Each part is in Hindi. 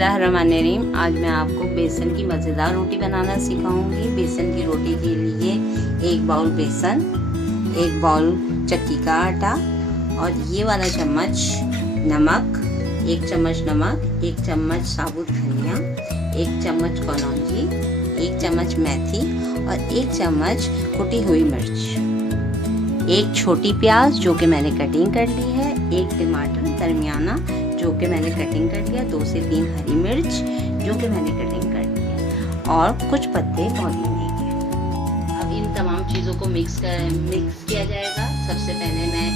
बिस्मिल्लाहिर्रहमानिर्रहीम। आज मैं आपको बेसन की मज़ेदार रोटी बनाना सिखाऊंगी। बेसन की रोटी के लिए 1 बाउल बेसन, 1 बाउल चक्की का आटा और ये वाला चम्मच नमक, 1 चम्मच नमक, 1 चम्मच साबुत धनिया, 1 चम्मच कलौंजी, 1 चम्मच मेथी और 1 चम्मच कुटी हुई मिर्च, 1 छोटी प्याज जो कि मैंने कटिंग कर ली है, 1 टमाटर दरमियाना जो कि मैंने कटिंग कर लिया, 2 से 3 हरी मिर्च जो कि मैंने कटिंग कर लिया और कुछ पत्ते पुदीने के। अब इन तमाम चीज़ों को मिक्स किया जाएगा। सबसे पहले मैं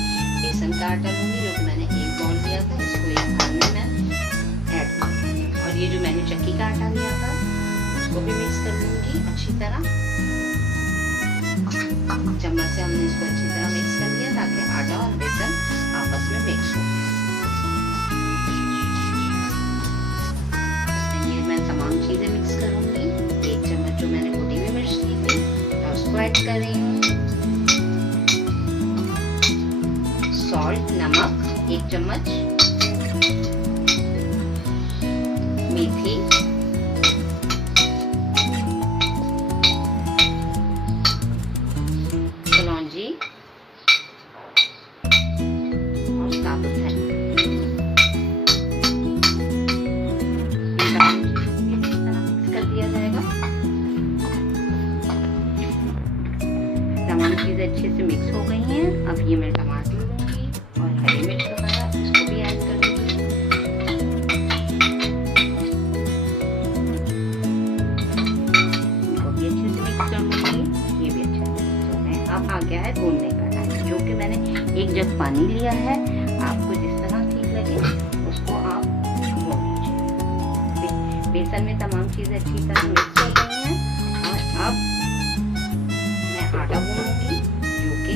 बेसन का आटा लूँगी जो कि मैंने 1 बाउल लिया था, इसको एक बार में मैं ऐड करूँगी और ये जो मैंने चक्की का आटा लिया था उसको भी मिक्स कर लूँगी अच्छी तरह। चम्मच से हमने इसको अच्छी तरह मिक्स कर लिया ताकि आटा और बेसन आपस में मिक्स हो। तमाम चीज़ें मिक्स करूंगी। 1 चम्मच जो मैंने कुटी हुई मिर्च ली थी मैं उसको ऐड कर रही हूँ। सॉल्ट नमक 1 चम्मच, मेथी, कलौंजी और साबुत धनिया। तमाम चीज़ें अच्छे से मिक्स हो गई हैं। अब ये मैं टमाटर लूँगी और हरी मिर्च वगैरह इसको भी ऐड कर दूँगी। इनको भी अच्छे से मिक्स कर लूँगी। ये भी अच्छे से मिक्स हो गए। अब आ गया है भूनने का टाइम, जो कि मैंने 1 जग पानी लिया है। आपको जिस तरह ठीक लगे उसको आप भून लीजिए। बेसन में तमाम चीज़ें अच्छी तरह मिक्स हो गई हैं और अब आटा भूनूंगी जो कि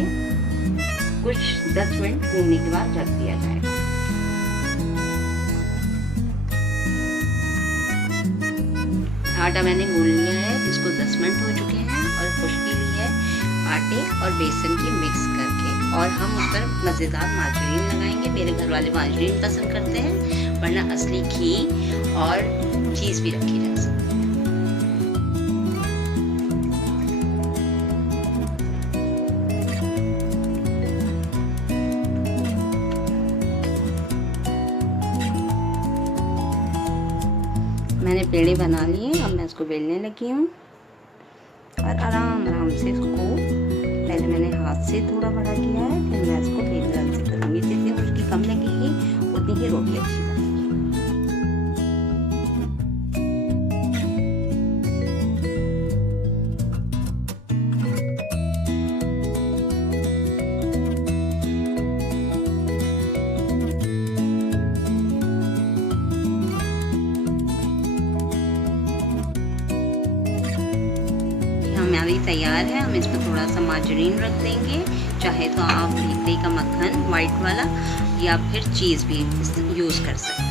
कुछ 10 मिनट भूनने के बाद रख दिया जाएगा। आटा मैंने गूंद लिया है, इसको 10 मिनट हो चुके हैं और खुशकी ली है आटे और बेसन की मिक्स करके। और हम उस पर मज़ेदार मार्जरीन लगाएंगे। मेरे घर वाले मार्जरीन पसंद करते हैं, वरना असली घी और चीज़ भी रखी जा सकती है। मैंने पेड़े बना लिए। अब मैं इसको बेलने लगी हूँ और आराम से इसको पहले मैंने हाथ से थोड़ा बड़ा किया है, फिर मैं इसको बेलन से करूँगी। जितनी खुशकी कम लगेगी उतनी ही रोटी अच्छी बनेगी। हमारी तैयार है। हम इस पर थोड़ा सा मार्जरीन रख देंगे। चाहे तो आप बेकरी का मक्खन वाइट वाला या फिर चीज़ भी यूज़ कर सकते हैं।